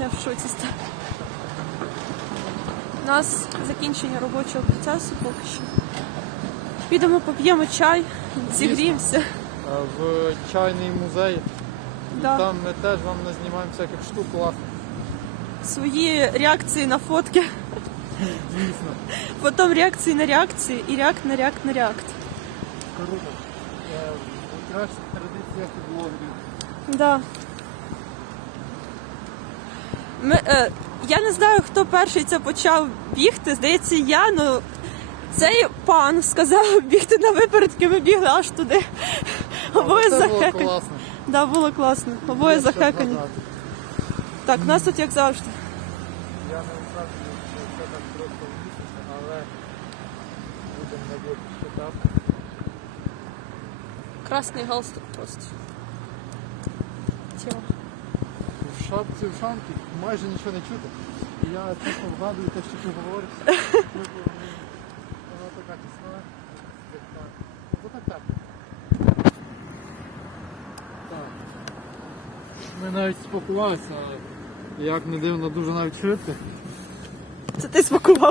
Я в шоці. У нас закінчення робочого процесу поки що. Підемо поп'ємо чай, зігріємося. В чайний музей. Да. Там ми теж вам назнімаємо всяких штук класних. Свої реакції на фотки, Дійсно. потім реакції на реакції і реакт на реакт на реакт. Круто. Е, В кращих традиціях блогерів. Да. Ми, е, я не знаю, хто перший це почав бігти. Здається, я, ну цей пан сказав бігти на випередки, ми бігли аж туди. Обоє захекані. класно. Да, було класно. Обоє захекані. Так, у нас тут як завжди. Я не впевнений, що це так просто вміститься, але будемо надіятися, що так. Красний галстук просто. Тіло. Шапці в шанки майже нічого не чути. І я чесно вгадую те, що ти говориш. Вона така тісна. Ну, так так. Ми навіть спакувалися, як не дивно, дуже навіть швидко. Це ти смакував.